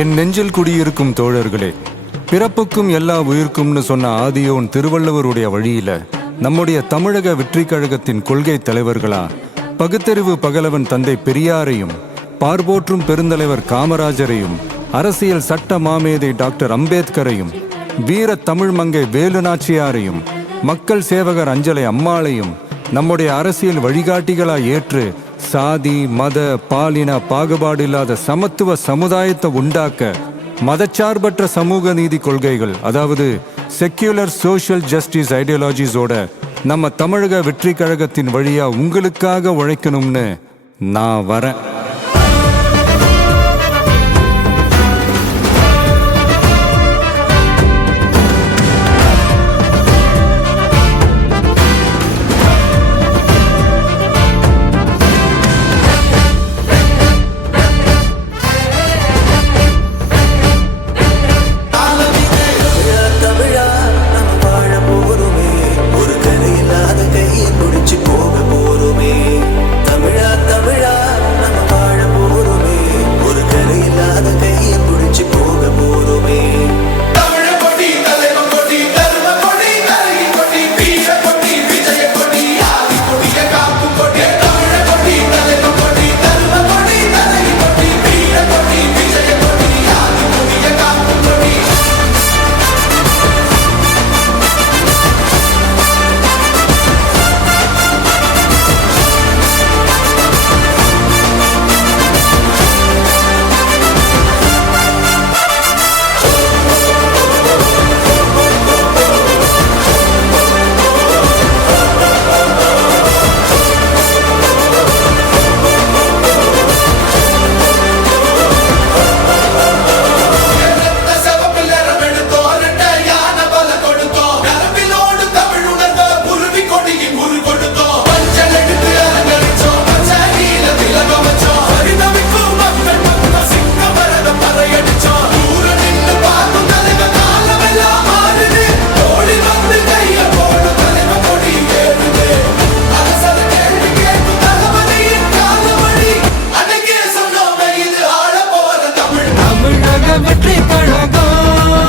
என் நெஞ்சில் குடியிருக்கும் தோழர்களே, பிறப்புக்கும் எல்லா உயிர்க்கும்னு சொன்ன ஆதியோன் திருவள்ளுவருடைய வழியில நம்முடைய தமிழக வெற்றி கழகத்தின் கொள்கை தலைவர்களா பகுத்தறிவு பகலவன் தந்தை பெரியாரையும், பார்போற்றும் பெருந்தலைவர் காமராஜரையும், அரசியல் சட்ட மாமேதை டாக்டர் அம்பேத்கரையும், வீர தமிழ் மங்கை வேலு நாச்சியாரையும், மக்கள் சேவகர் அஞ்சலை அம்மாளையும் நம்முடைய அரசியல் வழிகாட்டிகளாய் ஏற்று சாதி மத பாலின பாகுபாடு இல்லாத சமத்துவ சமுதாயத்தை உண்டாக்க மதச்சார்பற்ற சமூக நீதி கொள்கைகள், அதாவது செக்யூலர் சோஷியல் ஜஸ்டிஸ் ஐடியாலஜிஸோட நம்ம தமிழக வெற்றி கழகத்தின் வழியா உங்களுக்காக உழைக்கணும்னு நான் வரேன்.